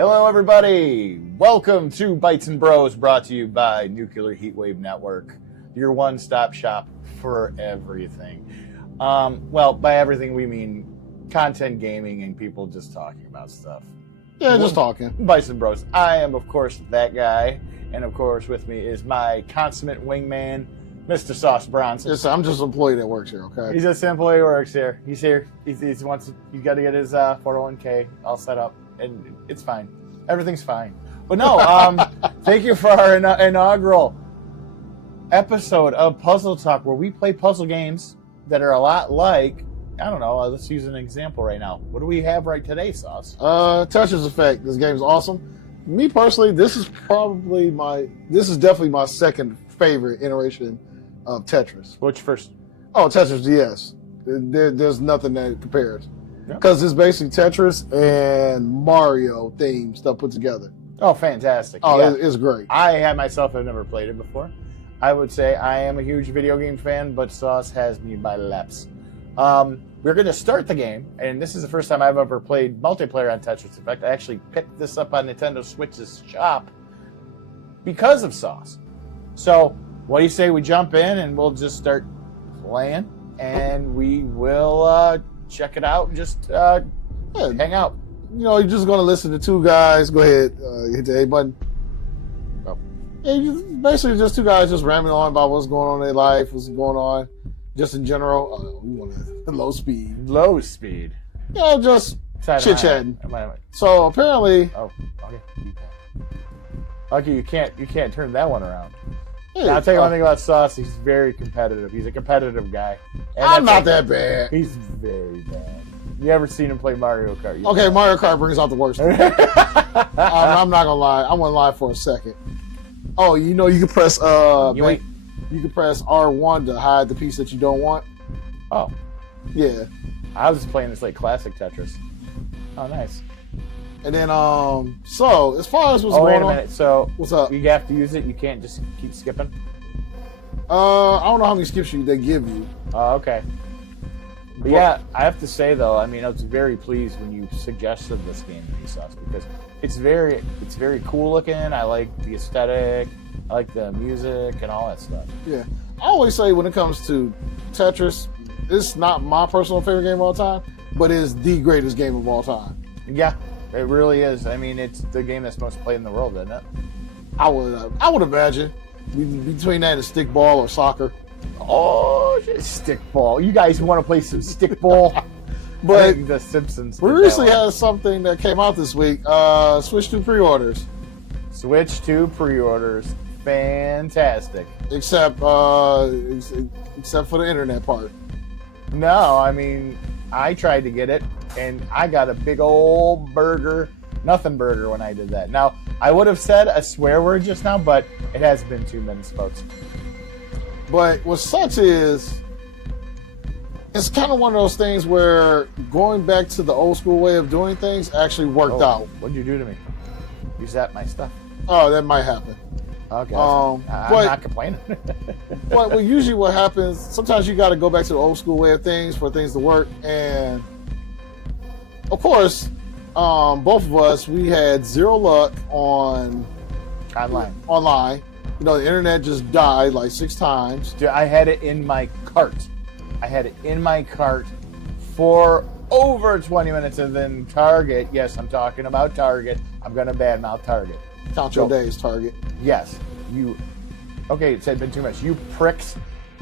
Hello, everybody. Welcome to Bytes Bros, brought to you by Nuclear Heatwave Network, your one-stop shop for everything. Well, by everything we mean content, gaming, and people just talking about stuff. Yeah, just talking. Bytes Bros. I am, of course, that guy, and of course, with me is my consummate wingman, Mr. Sauce Bronson. Yes, I'm just an employee that works here. Okay. He's just an employee who works here. He's here. He's wants. You got to get his 401k all set up. And it's fine. Everything's fine. But no, thank you for our inaugural episode of Puzzle Talk, where we play puzzle games that are a lot like, I don't know, let's use an example right now. What do we have right today, Sauce? Tetris Effect. This game is awesome. Me personally, this is definitely my second favorite iteration of Tetris. Which first? Oh, Tetris DS. There's nothing that compares. Because it's basically Tetris and Mario theme stuff put together. Oh, fantastic. Oh, yeah. It's great. I have never played it before. I would say I am a huge video game fan, but Sauce has me by laps. We're going to start the game, and this is the first time I've ever played multiplayer on Tetris Effect. I actually picked this up on Nintendo Switch's shop because of Sauce. So, what do you say we jump in and we'll just start playing, and we will... check it out and just hang out. You know, you're just going to listen to two guys. Go ahead, hit the A button. Oh. Yeah, basically just two guys just rambling on about what's going on in their life, what's going on, just in general. We want low speed. Low speed? Yeah, just chit-chatting. So apparently... Oh, okay. Okay, you can't turn that one around. Hey, now, I'll tell you one thing about Sauce. He's very competitive. He's a competitive guy. And I'm not that bad. He's very bad. You ever seen him play Mario Kart? Okay, Mario Kart brings out the worst. I'm not gonna lie. I wouldn't lie for a second. Oh, you know you can press you can press R1 to hide the piece that you don't want. Oh, yeah. I was just playing this like classic Tetris. Oh, nice. And then, so as far as what's going on... wait a minute. So, what's up? You have to use it. You can't just keep skipping. I don't know how many skips they give you. Oh, okay. But yeah, I have to say though, I mean, I was very pleased when you suggested this game to me, Sauce, because it's very cool looking. I like the aesthetic. I like the music and all that stuff. Yeah, I always say when it comes to Tetris, it's not my personal favorite game of all time, but it's the greatest game of all time. Yeah. It really is. I mean, it's the game that's most played in the world, isn't it? I would imagine between that and stickball or soccer. Oh, stickball! You guys want to play some stickball? But The Simpsons. We recently had something that came out this week. Switch to pre-orders. Switch to pre-orders. Fantastic. Except for the internet part. No, I mean, I tried to get it, and I got a big old nothing burger when I did that. Now, I would have said a swear word just now, but it has been 2 minutes, folks. But what sucks is, it's kind of one of those things where going back to the old school way of doing things actually worked out. What'd you do to me? You zapped my stuff. Oh, that might happen. Okay. I'm not complaining. But usually what happens, sometimes you got to go back to the old school way of things for things to work. And of course, both of us, we had zero luck online. You know, the internet just died like 6 times. Dude, I had it in my cart. For over 20 minutes, and then Target. Yes, I'm talking about Target. I'm going to badmouth Target. Count your days, Target. Yes. Okay, it said been 2 minutes. You pricks.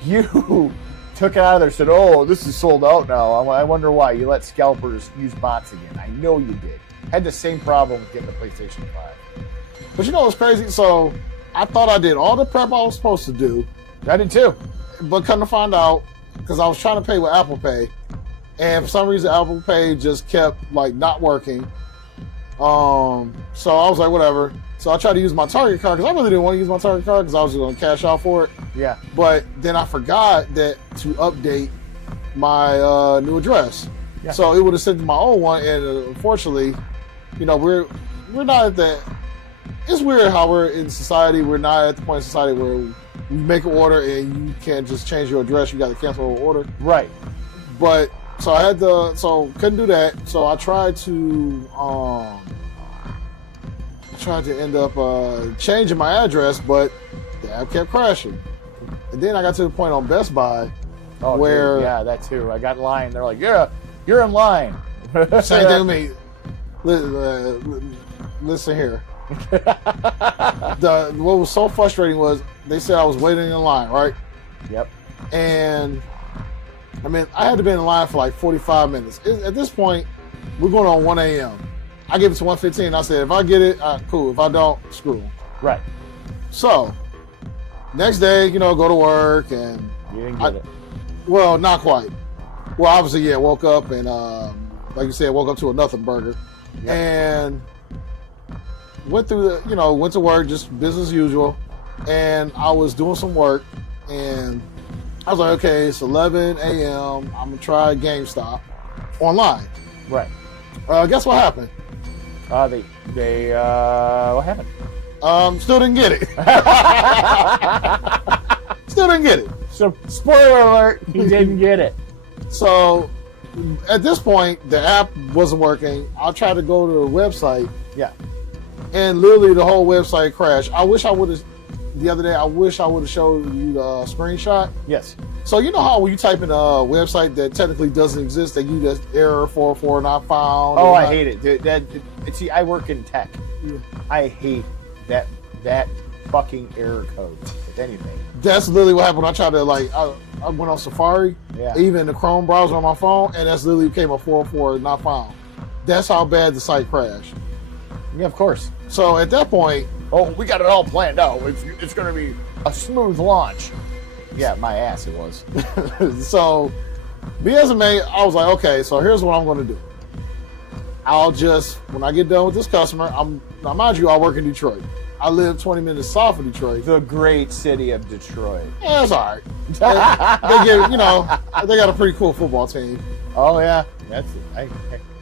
You took it out of there and said, oh, this is sold out now. I wonder why. You let scalpers use bots again. I know you did. Had the same problem with getting the PlayStation 5. But you know what's crazy? So I thought I did all the prep I was supposed to do. I did too. But come to find out, because I was trying to pay with Apple Pay, and for some reason Apple Pay just kept like not working. So I was like, whatever. So I tried to use my Target card because I really didn't want to use my Target card because I was going to cash out for it. Yeah. But then I forgot that to update my new address. Yeah. So it would have sent to my old one, and unfortunately, you know, we're not at that. It's weird how we're in society. We're not at the point in society where we make an order and you can't just change your address. You got to cancel the order. Right. But so couldn't do that. So I tried to tried to end up changing my address, but the app kept crashing. And then I got to the point on Best Buy where... Dude, yeah, that too. I got in line. They're like, yeah, you're in line. Same thing with me. Listen here. What was so frustrating was they said I was waiting in line, right? Yep. And I mean, I had to be in line for like 45 minutes. At this point, we're going on 1 a.m. I gave it to 1:15. I said, if I get it, cool. If I don't, screw 'em. Right. So, next day, go to work and... You didn't get it. Well, not quite. Well, obviously, yeah, woke up and, like you said, woke up to a nothing burger. Yep. And went through went to work, just business as usual. And I was doing some work and I was like, okay, it's 11 a.m. I'm going to try GameStop online. Right. Guess what happened? What happened? Still didn't get it. Still didn't get it. So, spoiler alert, he didn't get it. So, at this point, the app wasn't working. I tried to go to the website. Yeah. And literally the whole website crashed. The other day, I wish I would have showed you the screenshot. Yes. So, you know how when you type in a website that technically doesn't exist, that you just error 404 not found? Oh, I hate it. Dude, see, I work in tech. Yeah. I hate that fucking error code, if anything. That's literally what happened. I tried to, I went on Safari, even the Chrome browser on my phone, and that's literally became a 404 not found. That's how bad the site crashed. Yeah, of course. So at that point... Oh, we got it all planned out. It's going to be a smooth launch. Yeah, my ass it was. So, me as a mate, I was like, okay, so here's what I'm going to do. I'll just, when I get done with this customer, now mind you, I work in Detroit. I live 20 minutes south of Detroit. The great city of Detroit. Yeah, it's all right. They got a pretty cool football team. Oh, yeah.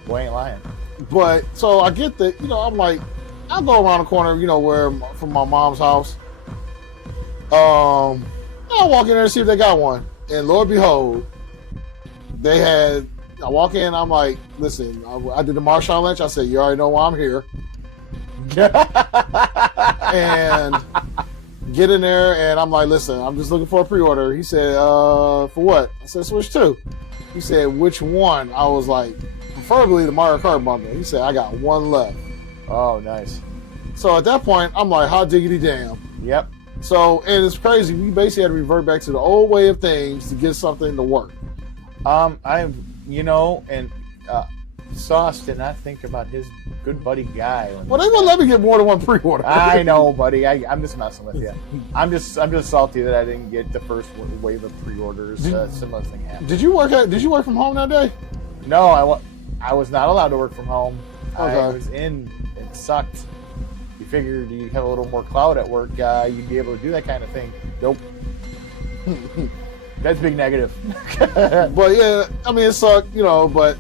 Boy ain't lying. But, so I get that, I'm like, I'll go around the corner, from my mom's house. I'll walk in there and see if they got one. And Lord behold, I walk in, I'm like, listen, I did the Marshawn Lynch. I said, you already know why I'm here. And get in there, and I'm like, listen, I'm just looking for a pre-order. He said, for what? I said, Switch 2. He said, which one? I was like, preferably the Mario Kart bundle. He said, I got one left. Oh, nice. So at that point, I'm like, hot diggity damn. Yep. So, and it's crazy. We basically had to revert back to the old way of things to get something to work. Sauce did not think about his good buddy Guy. Well, they wouldn't let me get more than one pre-order. I know, buddy. I'm just messing with you. I'm just salty that I didn't get the first wave of pre-orders. Similar thing happened. Did you work from home that day? No, I was not allowed to work from home. Okay. I was in. It sucked. You figured you have a little more clout at work, you'd be able to do that kind of thing. Nope. That's big negative. But yeah, I mean, it sucked, but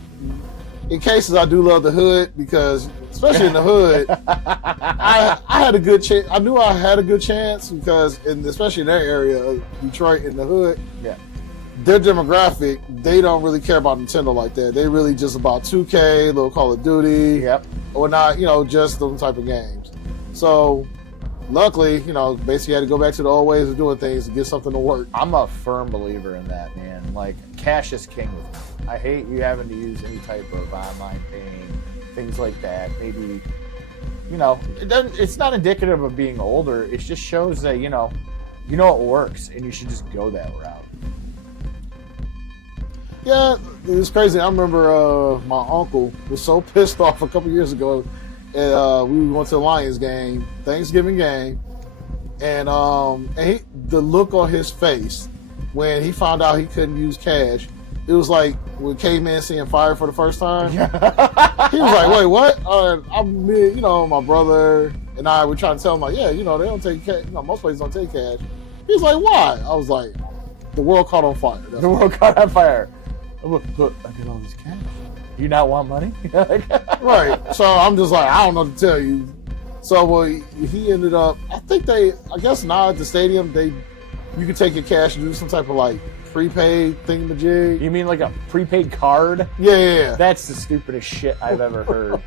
in cases I do love the hood because, especially in the hood, I had a good chance. I knew I had a good chance because, especially in that area of Detroit in the hood, their demographic, they don't really care about Nintendo like that. They really just about 2K, little Call of Duty, or not, just those type of games. So, luckily, basically had to go back to the old ways of doing things to get something to work. I'm a firm believer in that, man. Like, cash is king with me. I hate you having to use any type of online paying, things like that. Maybe, it's not indicative of being older. It just shows that, it works, and you should just go that route. Yeah, it was crazy. I remember my uncle was so pissed off a couple years ago. We went to the Lions game, Thanksgiving game, and the look on his face when he found out he couldn't use cash, it was like when Caveman seeing fire for the first time. He was like, "Wait, what?" My brother and I were trying to tell him, like, "Yeah, they don't take cash. Most places don't take cash." He was like, "Why?" I was like, "The world caught on fire." The world caught on fire. Look, I get all this cash. You not want money? Right. So I'm just like, I don't know what to tell you. So he ended up, I guess now at the stadium, you can take your cash and do some type of prepaid thingamajig. You mean like a prepaid card? Yeah. That's the stupidest shit I've ever heard.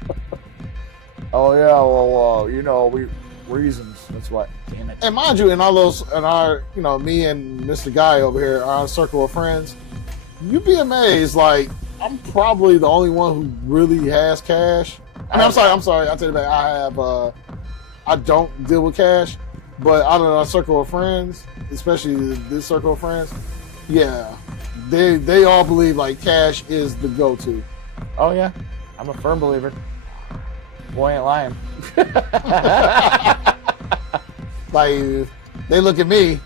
Oh yeah, well, reasons. That's what. Damn it. And mind you, in our, me and Mr. Guy over here, our circle of friends, you'd be amazed. Like, I'm probably the only one who really has cash. I mean, I'm sorry. I take it back. I don't deal with cash, but out of our circle of friends, especially this circle of friends, yeah, they all believe like cash is the go-to. Oh yeah, I'm a firm believer. Boy ain't lying. Like, they look at me,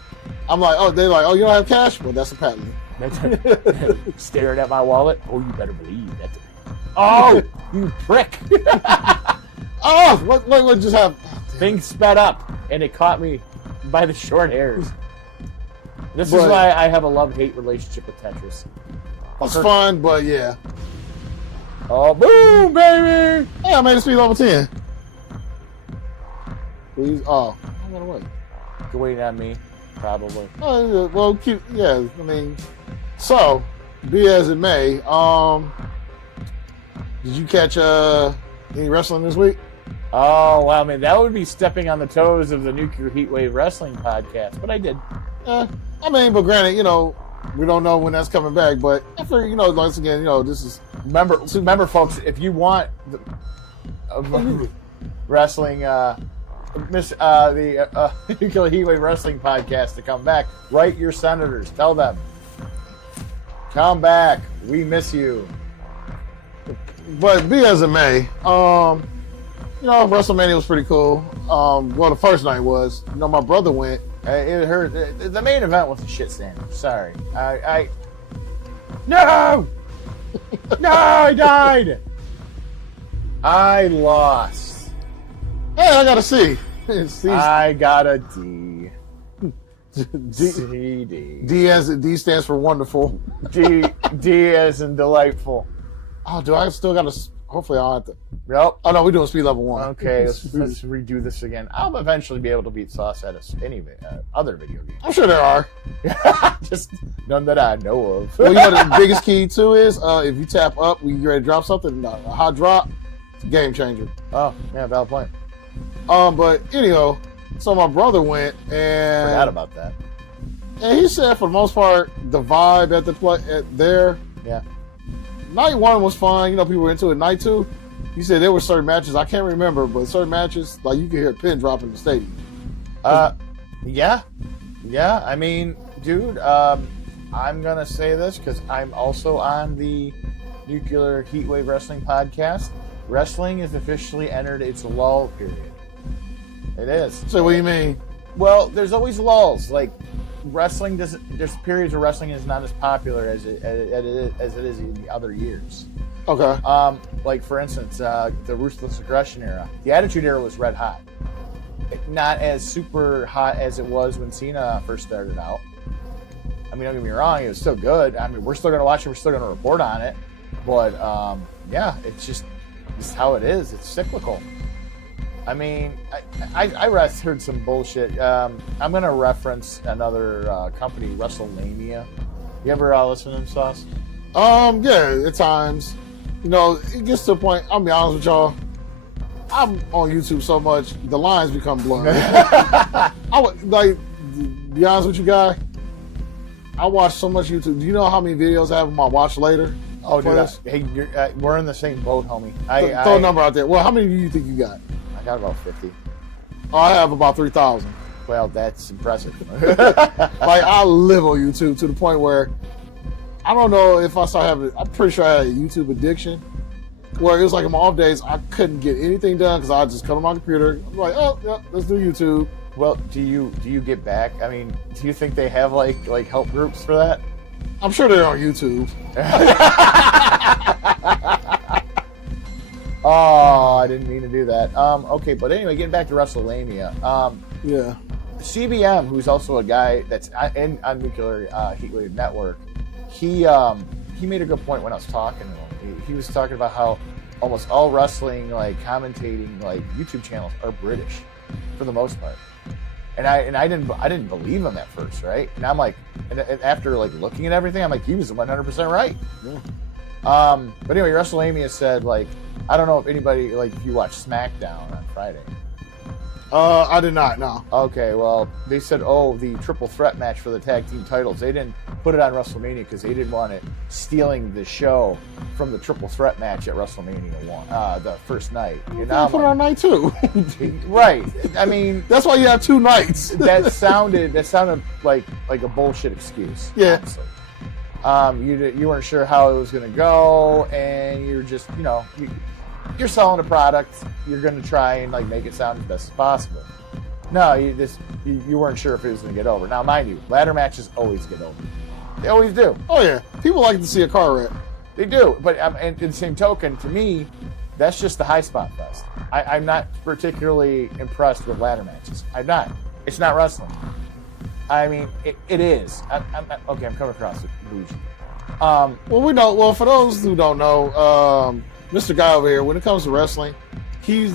I'm like, oh, they're like, oh, you don't have cash? Well, that's a patent. Staring at my wallet. Oh, you better believe that's. Oh, you prick! Oh, what just happened? Things sped up, and it caught me by the short hairs. This is why I have a love-hate relationship with Tetris. It's fun, but yeah. Oh, boom, baby! Hey, I made it speed level 10. Please. Oh, I gotta wait. You're waiting on me, probably. Oh, well, cute. Yeah, I mean, so, be as it may. Did you catch any wrestling this week? Oh, wow, man, that would be stepping on the toes of the Nuclear Heatwave Wrestling podcast, but I did. I mean, but granted, we don't know when that's coming back, but I figure, once again, this is... Remember, folks, if you want the wrestling, the Nuclear Heatwave Wrestling podcast to come back, write your senators. Tell them, come back. We miss you. But be as it may, WrestleMania was pretty cool. Well, the first night was. My brother went. It hurt. The main event was a shit sandwich. Sorry. No! No, I died! I lost. Hey, I got a C. I got a D. CD. D stands for wonderful. D as in delightful. Oh, do I still got to... Hopefully I'll have to... Nope. Oh, no, we're doing speed level 1. Okay, let's redo this again. I'll eventually be able to beat Sauce at any other video game. I'm sure there are. Just none that I know of. Well, the biggest key, too, is if you tap up when you're ready to drop something, a hot drop, it's a game changer. Oh, yeah, valid point. But anyhow, so my brother went and... Forgot about that. And he said, for the most part, the vibe at there... Yeah. Night 1 was fine. People were into it. Night 2, he said there were certain matches, I can't remember, but certain matches, like you could hear a pin drop in the stadium. Yeah. I mean, dude, I'm going to say this because I'm also on the Nuclear Heatwave Wrestling podcast. Wrestling has officially entered its lull period. It is. So what do you mean? Well, there's always lulls. Like, wrestling there's periods where wrestling is not as popular as it is in the other years. Okay. Like for instance, the Ruthless Aggression era. The Attitude Era was red hot. Not as super hot as it was when Cena first started out. I mean, don't get me wrong, it was still good. I mean, we're still going to watch it, we're still going to report on it. But yeah, it's how it is. It's cyclical. I mean, I heard some bullshit. I'm going to reference another company, WrestleMania. You ever listen to them, Sauce? Yeah, at times. It gets to a point, I'll be honest with y'all, I'm on YouTube so much, the lines become blurry. I would, be honest with you, guy, I watch so much YouTube. Do you know how many videos I have on my watch later? Oh, dude, hey, we're in the same boat, homie. Throw a number out there. Well, how many do you think you got? I got about 50. Oh, I have about 3,000. Well, that's impressive. I live on YouTube to the point where I don't know if I start having. I'm pretty sure I had a YouTube addiction, where it was like in my off days I couldn't get anything done because I just come on my computer. I'm like, oh, yeah, let's do YouTube. Well, do you get back? I mean, do you think they have like help groups for that? I'm sure they're on YouTube. Oh, I didn't mean to do that. Okay, but anyway, getting back to WrestleMania. Yeah. CBM, who's also a guy that's on Nuclear Heatwave Network, he made a good point when I was talking to him. He was talking about how almost all wrestling, commentating, YouTube channels are British, for the most part. And I didn't believe him at first, right? And I'm like, and after looking at everything, I'm like, he was 100% right. Yeah. But anyway, WrestleMania said, like, I don't know if anybody, like, if you watch SmackDown on Friday. I did not, no. Okay, well, they said, the triple threat match for the tag team titles. They didn't put it on WrestleMania because they didn't want it stealing the show from the triple threat match at WrestleMania 1, the first night. You know, put it on night 2. Right. I mean, that's why you have 2 nights. that sounded like a bullshit excuse. Yeah. Honestly. You weren't sure how it was going to go, and you're just, you're selling a product. You're going to try and like make it sound as best as possible. No, you weren't sure if it was going to get over. Now, mind you, ladder matches always get over. They always do. Oh yeah, people like to see a car wreck. They do, but and in the same token, to me, that's just the high spot fest. I'm not particularly impressed with ladder matches. I'm not. It's not wrestling. I mean, it is. I'm coming across it bougie. Well, for those who don't know, Mr. Guy over here, when it comes to wrestling, he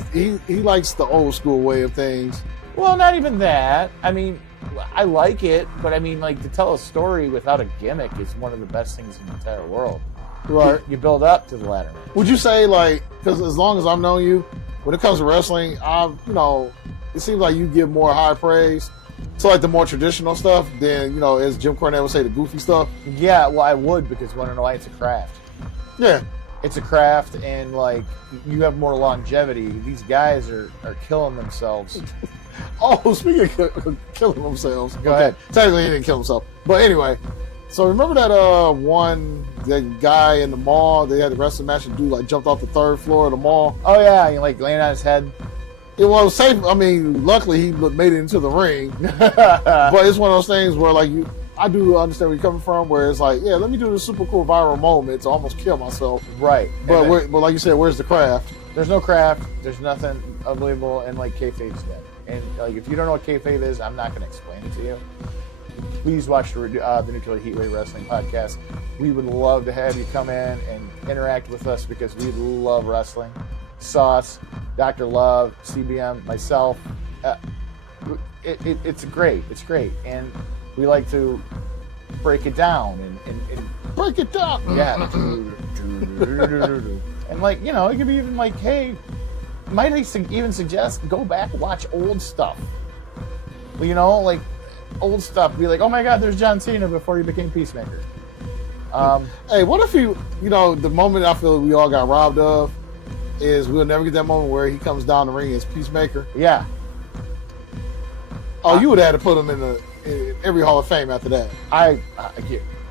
likes the old school way of things. Well, not even that. I mean, I like it, but I mean, like, to tell a story without a gimmick is one of the best things in the entire world. Right. You build up to the ladder match. Would you say, like, because as long as I've known you, when it comes to wrestling, it seems like you give more high praise to like the more traditional stuff than, as Jim Cornette would say, the goofy stuff. Yeah, well, I would, because you want to know why? It's a craft. Yeah. It's a craft, and like you have more longevity. These guys are killing themselves. Oh, speaking of killing themselves. Go ahead. Technically, he didn't kill himself. But anyway, so remember that that guy in the mall, they had the wrestling match and dude like jumped off the 3rd floor of the mall? Oh, yeah, he like laying on his head. It was safe. I mean, luckily he made it into the ring. But it's one of those things where like I do understand where you're coming from, where it's like, yeah, let me do this super cool viral moment to almost kill myself. Right. But like you said, where's the craft? There's no craft. There's nothing unbelievable, and like kayfabe's dead. And like if you don't know what kayfabe is, I'm not going to explain it to you. Please watch the Nuclear Heatwave Wrestling podcast. We would love to have you come in and interact with us because we love wrestling. Sauce, Dr. Love, CBM, myself. It's great. It's great. And we like to break it down and break it down. Yeah. And like, it could be even like, hey, might I even suggest go back, watch old stuff. Like old stuff. Be like, oh my God, there's John Cena before he became Peacemaker. Hey, what if the moment I feel we all got robbed of is we'll never get that moment where he comes down the ring as Peacemaker? Yeah. Oh, you would have had to put him in every Hall of Fame after that.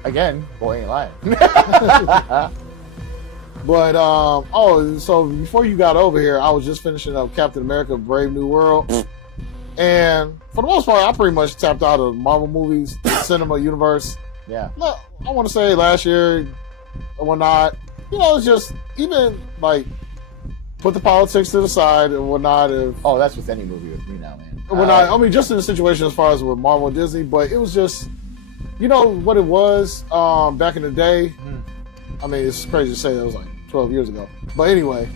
Again, boy ain't lying. But so before you got over here, I was just finishing up Captain America: Brave New World, and for the most part, I pretty much tapped out of Marvel movies, the cinema universe. Yeah. I want to say last year or whatnot. It's just even like put the politics to the side and whatnot. That's with any movie with me now, man. I mean, just in the situation as far as with Marvel and Disney, but it was just, what it was back in the day. I mean, it's crazy to say that was like 12 years ago. But anyway.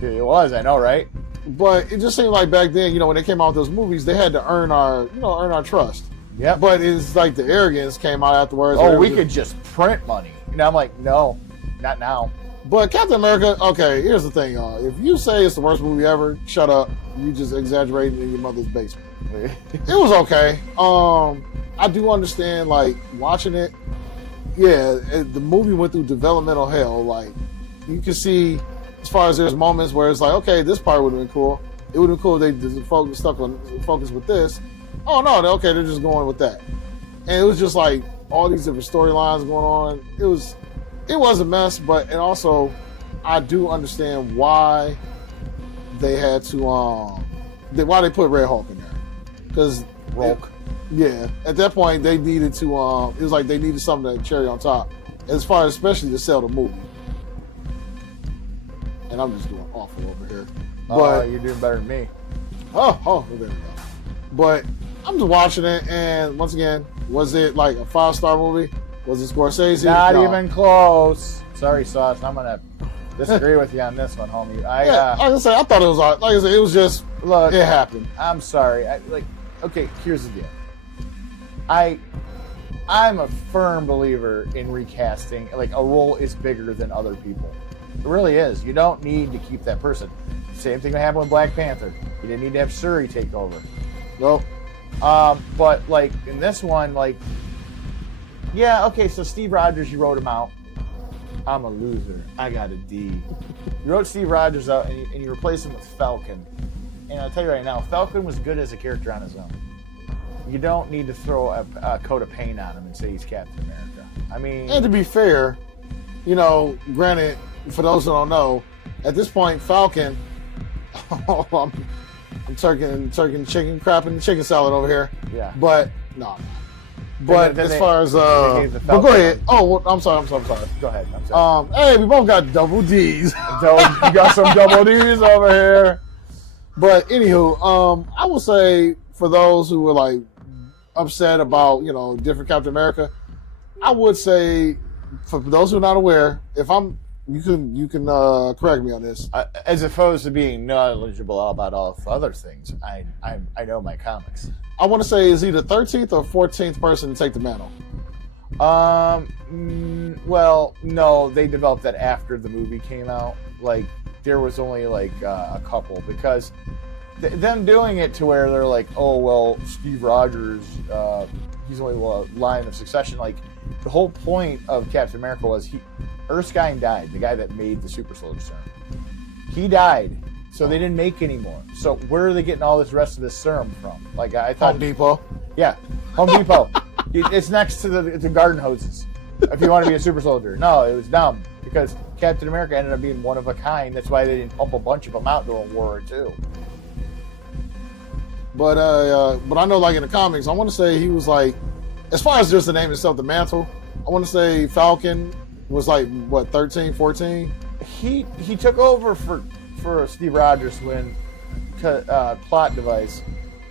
It was, I know, right? But it just seemed like back then, when they came out with those movies, they had to earn our trust. Yeah. But it's like the arrogance came out afterwards. Oh, we could just print money. I'm like, no, not now. But Captain America, okay, here's the thing, y'all. If you say it's the worst movie ever, shut up. You just exaggerated in your mother's basement. It was okay. I do understand, like, watching it. Yeah, the movie went through developmental hell. Like, you can see, as far as there's moments where it's like, okay, this part would have been cool. It would have been cool if they just focus with this. Oh, no, okay, they're just going with that. And it was just like all these different storylines going on. It was a mess, but and also I do understand why they had to why they put Red Hulk in there. Because Hulk. Yeah, at that point they needed to it was like they needed something to cherry on top, as far as especially to sell the movie. And I'm just doing awful over here. But you're doing better than me. Oh, there we go. But I'm just watching it, and once again, was it like a 5-star movie? Was it Scorsese? Not even close. Sorry, Sauce. I'm gonna disagree with you on this one, homie. Like I said, I thought it was like I said, it was just look. It happened. I'm sorry. Okay, here's the deal. I'm a firm believer in recasting. Like, a role is bigger than other people. It really is. You don't need to keep that person. Same thing that happened with Black Panther. You didn't need to have Shuri take over. Nope. But like in this one, like, yeah, okay, so Steve Rogers, you wrote him out. I'm a loser. I got a D. You wrote Steve Rogers out and you replaced him with Falcon. And I'll tell you right now, Falcon was good as a character on his own. You don't need to throw a coat of paint on him and say he's Captain America. I mean... And to be fair, granted, for those who don't know, at this point, Falcon... I'm turking chicken, crap and chicken salad over here. Yeah. But, no. But as far as... But go ahead. Oh, well, I'm sorry. Go ahead. I'm sorry. Hey, we both got double D's. You got some double D's over here. But anywho, I will say for those who were like upset about, different Captain America, I would say for those who are not aware, you can correct me on this. As opposed to being knowledgeable about all other things, I know my comics. I want to say is either 13th or 14th person to take the mantle. Well, no, they developed that after the movie came out. Like, there was only like a couple, because them doing it to where they're like, oh well, Steve Rogers, he's only a line of succession. Like, the whole point of Captain America was Erskine died, the guy that made the super soldier serum. He died, so they didn't make any more. So where are they getting all this rest of this serum from? Like, I thought Home Depot. Yeah, Home Depot. It's next to the garden hoses. If you want to be a super soldier, no, it was dumb because Captain America ended up being one of a kind. That's why they didn't pump a bunch of them out during World War II. But I know, like in the comics, I want to say he was like, as far as just the name itself, the mantle, I want to say Falcon was like, what, 13, 14? He took over for Steve Rogers when plot device.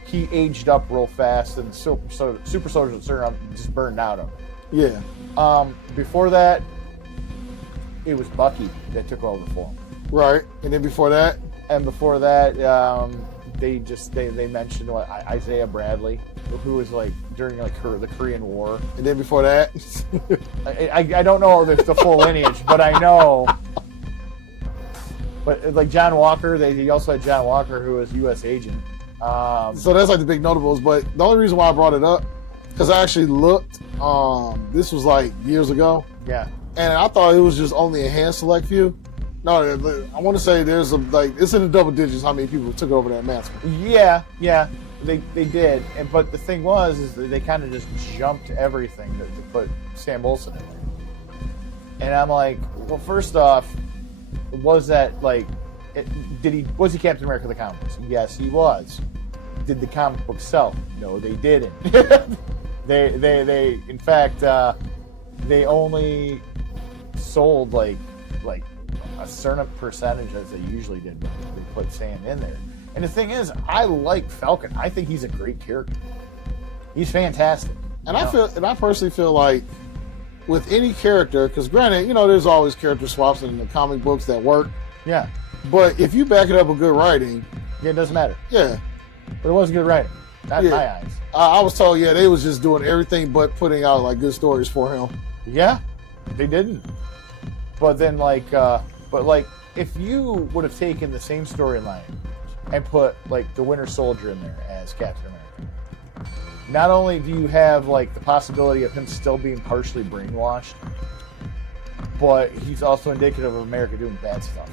He aged up real fast and super soldier serum just burned out him. Yeah. Before that, it was Bucky that took over for him. Right, and then before that, they mentioned Isaiah Bradley, who was like during like the Korean War, and then before that, I don't know the full lineage, but I know. But like John Walker, he also had John Walker, who was U.S. agent. So that's like the big notables. But the only reason why I brought it up, because I actually looked. This was like years ago. Yeah. And I thought it was just only a hand select few. No, I want to say there's it's in the double digits how many people took over that mantle. Yeah, they did. But the thing was that they kind of just jumped everything to put Sam Wilson in there. And I'm like, well, first off, was that like, was he Captain America of the comic books? Yes, he was. Did the comic book sell? No, they didn't. they in fact, they only sold like a certain percentage as they usually did when they put Sam in there. And the thing is, I like Falcon. I think he's a great character. He's fantastic. And I personally feel like with any character, because granted, there's always character swaps in the comic books that work. Yeah. But if you back it up with good writing, yeah, it doesn't matter. Yeah. But it wasn't good writing. Not in my eyes. I was told, they was just doing everything but putting out like good stories for him. Yeah, they didn't. But then if you would have taken the same storyline and put like the Winter Soldier in there as Captain America, not only do you have like the possibility of him still being partially brainwashed, but he's also indicative of America doing bad stuff.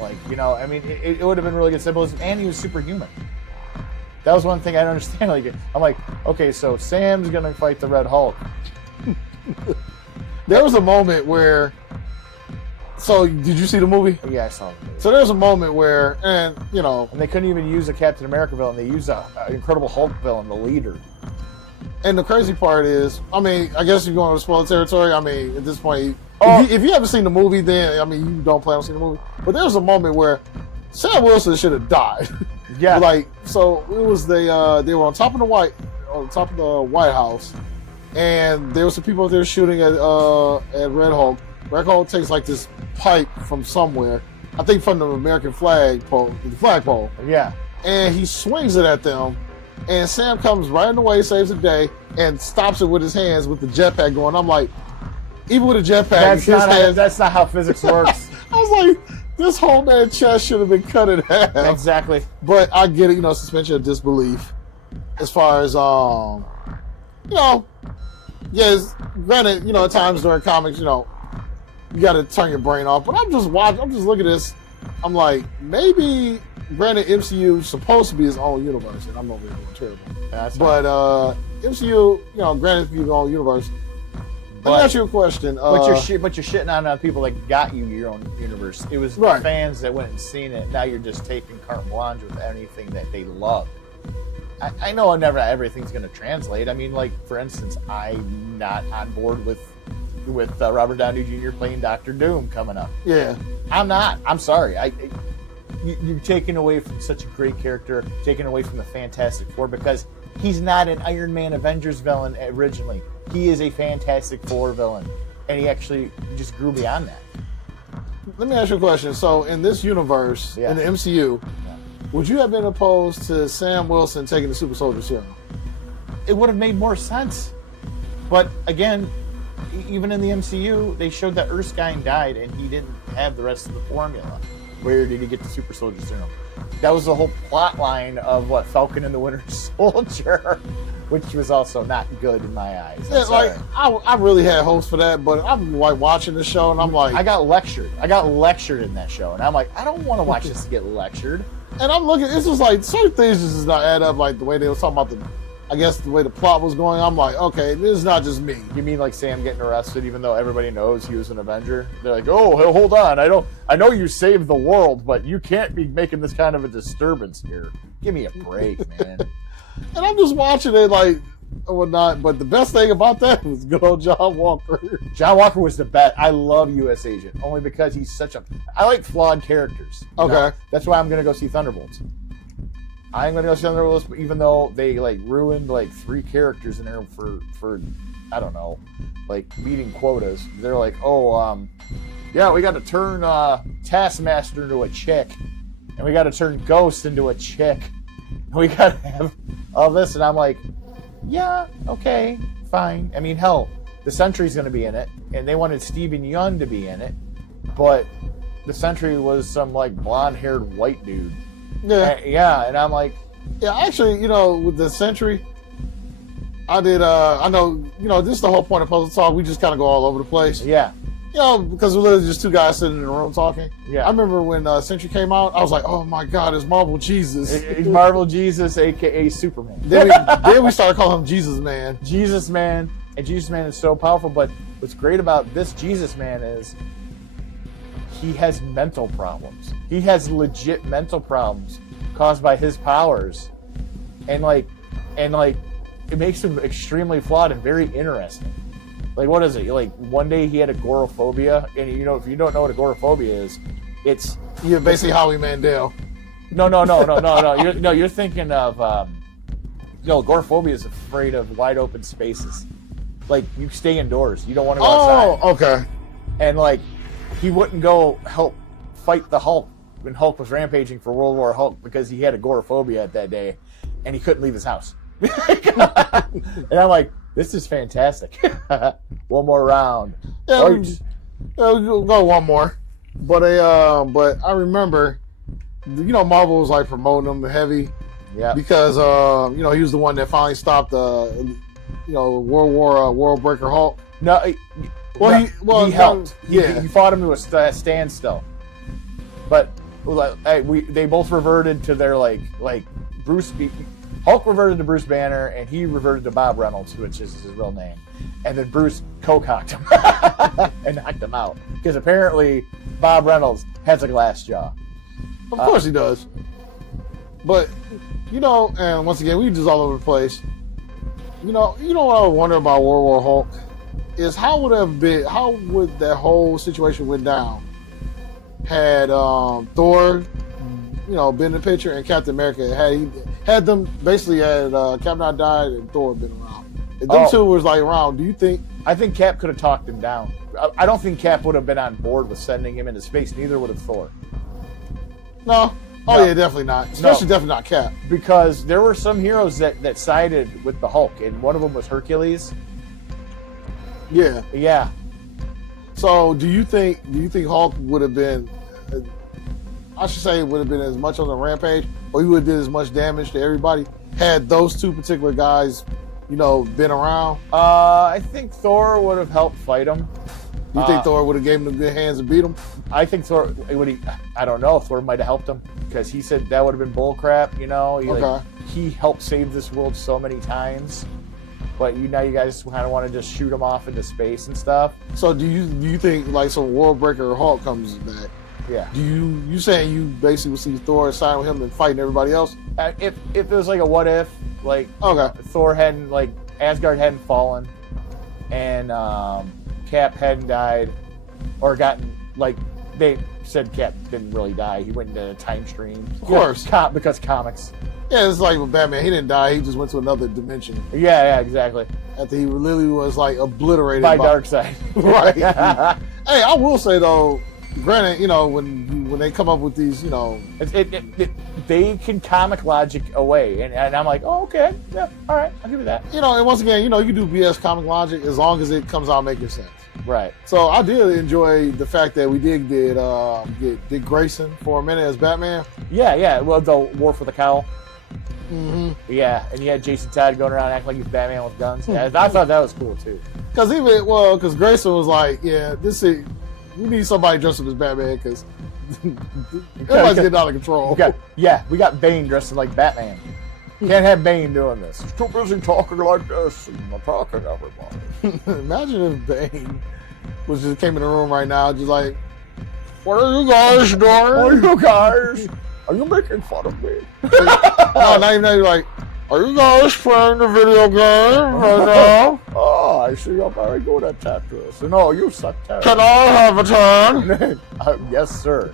Like, it would have been really good symbolism, and he was superhuman. That was one thing I don't understand. Like, I'm like, okay, so Sam's gonna fight the Red Hulk. There was a moment where. So, did you see the movie? Yeah, I saw the movie. So there's a moment where, and they couldn't even use a Captain America villain. They used an Incredible Hulk villain, the leader. And the crazy part is, I guess you're going to spoiler territory. At this point, if you haven't seen the movie, then you don't plan on seeing the movie. But there was a moment where Sam Wilson should have died. Yeah. So it was they were on top of the White House, and there was some people out there shooting at Red Hulk. Red Hulk takes like this pipe from somewhere, I think from the American flagpole. Yeah. And he swings it at them, and Sam comes right in the way, saves the day, and stops it with his hands with the jetpack going. I'm like, even with a jetpack, that's not how physics works. I was like, this whole man's chest should have been cut in half. Exactly. But I get it, suspension of disbelief. As far as yes, granted, at times during comics, you got to turn your brain off. But I'm just looking at this. I'm like, maybe, granted, MCU is supposed to be its own universe, and I'm over here doing terrible. But MCU, granted, it's its own universe. Let me ask you a question. But you're shitting on people that got you your own universe. It was the fans that went and seen it. Now you're just taking carte blanche with anything that they love. I know never everything's going to translate. I mean, like, for instance, I'm not on board with Robert Downey Jr. playing Doctor Doom coming up. Yeah. I'm not. I'm sorry. You're taking away from such a great character, taking away from the Fantastic Four, because he's not an Iron Man Avengers villain originally. He is a Fantastic Four villain, and he actually just grew beyond that. Let me ask you a question. So, in this universe, in the MCU, would you have been opposed to Sam Wilson taking the Super Soldier Serum? It would have made more sense. But again, even in the MCU, they showed that Erskine died and he didn't have the rest of the formula. Where did he get the Super Soldier Serum? That was the whole plot line of Falcon and the Winter Soldier, which was also not good in my eyes. I really had hopes for that, but I'm watching the show and I'm like, I got lectured in that show, and I'm like, I don't want to watch this to get lectured. And I'm looking, it's just like certain things just does not add up, like the way they were talking about the way the plot was going. I'm like, okay, this is not just me. You mean like Sam getting arrested even though everybody knows he was an Avenger? They're like, oh, hold on, I know you saved the world, but you can't be making this kind of a disturbance here. Give me a break, man. And I'm just watching it like, whatnot. But the best thing about that was good old John Walker. John Walker was the best. I love U.S. Agent only because he's I like flawed characters. Okay. That's why I'm going to go see Thunderbolts. I'm going to go see Thunderbolts, even though they ruined 3 characters in there for I don't know, meeting quotas. They're like, yeah, we got to turn Taskmaster into a chick, and we got to turn Ghost into a chick, and we got to have all this, and I'm like, yeah, okay, fine. I mean, hell, the Sentry's going to be in it, and they wanted Steven Yeun to be in it, but the Sentry was some blonde-haired white dude. Yeah, and I'm like, yeah, actually, with the Sentry, I did. I know, this is the whole point of Puzzle Talk. We just kind of go all over the place. Yeah. Because we're literally just 2 guys sitting in the room talking. Yeah. I remember when Sentry came out, I was like, oh my God, it's Marvel Jesus. It's Marvel Jesus, a.k.a. Superman. Then we started calling him Jesus Man. Jesus Man. And Jesus Man is so powerful, but what's great about this Jesus Man is he has mental problems. He has legit mental problems caused by his powers. And it makes him extremely flawed and very interesting. What is it? One day he had agoraphobia, and if you don't know what agoraphobia is, it's basically Howie Mandel. No. You're thinking of agoraphobia is afraid of wide open spaces. You stay indoors. You don't want to go outside. Oh, okay. And he wouldn't go help fight the Hulk when Hulk was rampaging for World War Hulk because he had agoraphobia that day, and he couldn't leave his house. And I'm like, this is fantastic. One more round. Yeah, we'll go one more. But I remember, Marvel was promoting him heavy. Yeah. Because he was the one that finally stopped World Breaker Hulk. No. He helped. He fought him to a standstill. But they both reverted to their Bruce. Hulk reverted to Bruce Banner, and he reverted to Bob Reynolds, which is his real name. And then Bruce cocked him and knocked him out. Because apparently Bob Reynolds has a glass jaw. Of course he does. But, and once again, we just all over the place. What I wonder about World War Hulk is how would that whole situation went down had Thor, been in the picture, and Captain America had them basically Cap not died and Thor been around. If them two was around, do you think? I think Cap could have talked him down. I don't think Cap would have been on board with sending him into space. Neither would have Thor. No, Oh No. yeah, definitely not. Especially definitely not Cap. Because there were some heroes that sided with the Hulk, and one of them was Hercules. Yeah. Yeah. So do you think Hulk would have been? I should say it would have been as much on the rampage, or he would have did as much damage to everybody had those two particular guys, been around. I think Thor would have helped fight him. You think Thor would have gave him the good hands and beat him? I think Thor I don't know. Thor might have helped him because he said that would have been bull crap. He helped save this world so many times, but now you guys kind of want to just shoot him off into space and stuff. So do you think World Breaker or Hulk comes back? Yeah. Do you saying you basically would see Thor side with him and fighting everybody else? If it was like a what if, Okay. Thor hadn't Asgard hadn't fallen, and Cap hadn't died, or gotten they said Cap didn't really die. He went into a time stream. Of course. Because comics. Yeah, it's like with Batman. He didn't die. He just went to another dimension. Yeah, exactly. After he literally was obliterated by Darkseid. Right. Hey, I will say though, granted, when they come up with these, they can comic logic away, and I'm like, oh, okay, yeah, all right, I'll give you that. And once again, you can do BS comic logic as long as it comes out making sense. Right. So I did enjoy the fact that we did get Grayson for a minute as Batman. Yeah. Well, the War for the Cowl. Mm-hmm. Yeah, and you had Jason Todd going around acting like he's Batman with guns. Yeah, I thought that was cool too. Because Grayson was like, yeah, we need somebody dressed up as Batman because everybody's getting out of control. We got Bane dressed like Batman. Can't have Bane doing this. He's too busy talking like this and attacking everybody. Imagine if Bane just came in the room right now, just like, what are you guys doing? What are you guys? Are you making fun of me? No, not even that. You're like, are you guys playing the video game right now? Oh, I see you're very good at Tetris. No, you suck terrible. Can I have a turn? Yes, sir.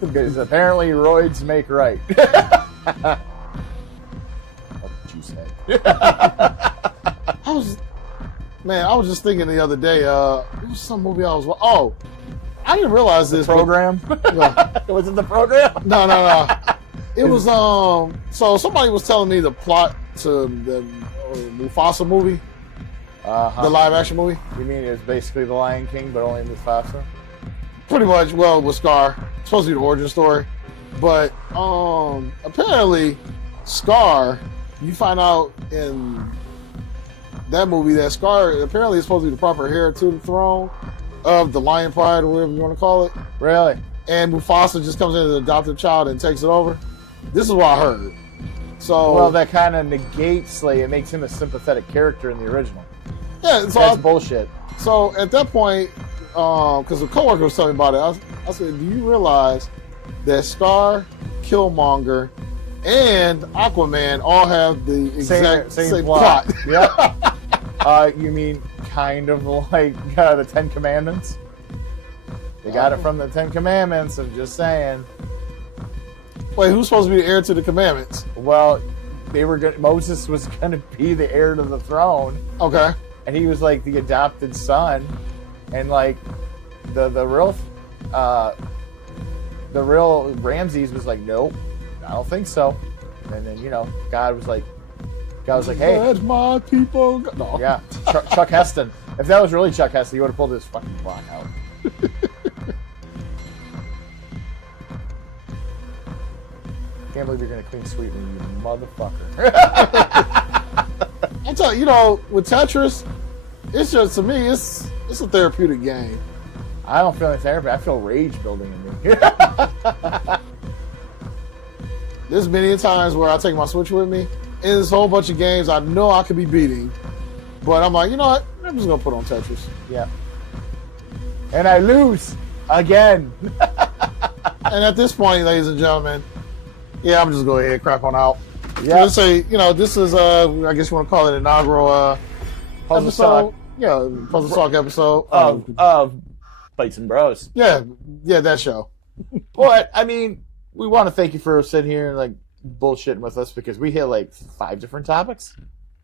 Because apparently roids make right. What did you say? I was just thinking the other day, it was some movie I was watching. Oh, I didn't realize this. Program? Was it the program? No. It was, so somebody was telling me the plot to the Mufasa movie. The live action movie. You mean it's basically The Lion King, but only Mufasa? Pretty much, with Scar. It's supposed to be the origin story. But apparently, Scar, you find out in that movie that Scar apparently is supposed to be the proper heir to the throne of the Lion Pride, or whatever you want to call it. Really? And Mufasa just comes in as an adopted child and takes it over. This is what I heard. So, well, that kind of negates, it makes him a sympathetic character in the original. Yeah, so that's bullshit. So at that point, because a coworker was telling me about it, I said, "Do you realize that Scar, Killmonger, and Aquaman all have the exact same plot?" Yep. You mean kind of like the Ten Commandments? They got it from the Ten Commandments. I'm just saying. Wait, who's supposed to be the heir to the commandments? Well, Moses was going to be the heir to the throne. Okay. And he was the adopted son, and the real Ramses was like, nope, I don't think so. And then God was like, hey, that's my people. No. Yeah, Chuck Heston. If that was really Chuck Heston, he would have pulled his fucking block out. Can't believe you're gonna clean sweep me, you motherfucker. I tell you, with Tetris, it's just, to me, it's a therapeutic game. I don't feel any therapy. I feel rage building in me. There's many times where I take my Switch with me, and there's a whole bunch of games I know I could be beating, but I'm like, you know what? I'm just gonna put on Tetris. Yeah. And I lose again. And at this point, ladies and gentlemen, yeah, I'm just going to go ahead and crap on out. Yeah. Let's say, this is, I guess you want to call it inaugural Puzzle episode. Talk. Yeah, Puzzle Talk episode. Of Bytes Bros. Yeah, that show. But, we want to thank you for sitting here and, bullshitting with us, because we hit, 5 different topics.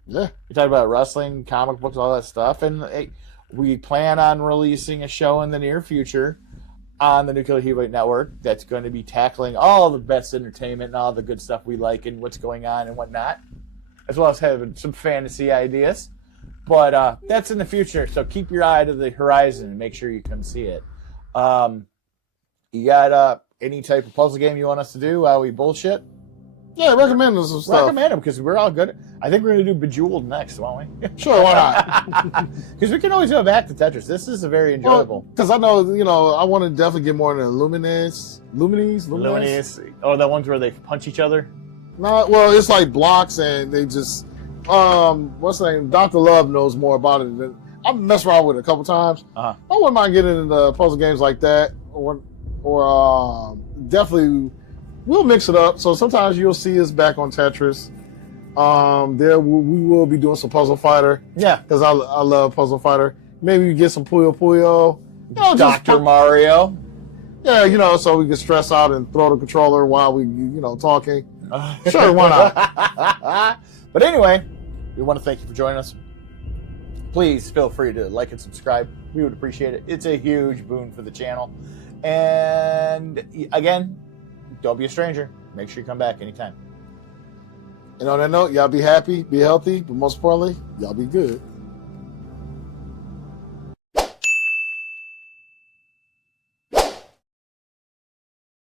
Yeah. We talked about wrestling, comic books, all that stuff, and we plan on releasing a show in the near future on the Nuclear Heavyweight Network that's going to be tackling all the best entertainment and all the good stuff we like and what's going on and whatnot, as well as having some fantasy ideas. But that's in the future, so keep your eye to the horizon and make sure you come see it. You got any type of puzzle game you want us to do while we bullshit? Yeah, recommend us some stuff. Recommend them because we're all good. I think we're going to do Bejeweled next, won't we? Sure, why not? Because we can always go back to Tetris. This is a very enjoyable. Because I know, I want to definitely get more into Lumines. Oh, the ones where they punch each other? No, well, it's like blocks and they just, what's the name? Dr. Love knows more about it than, I've messed around with it a couple times. I wouldn't mind getting into puzzle games like that or definitely we'll mix it up. So sometimes you'll see us back on Tetris. We will be doing some Puzzle Fighter. Yeah. Because I love Puzzle Fighter. Maybe we get some Puyo Puyo. Dr. Mario. Yeah, so we can stress out and throw the controller while we, talking. Sure, why not? But anyway, we want to thank you for joining us. Please feel free to like and subscribe. We would appreciate it. It's a huge boon for the channel. And again, don't be a stranger. Make sure you come back anytime. And on that note, y'all be happy, be healthy, but most importantly, y'all be good.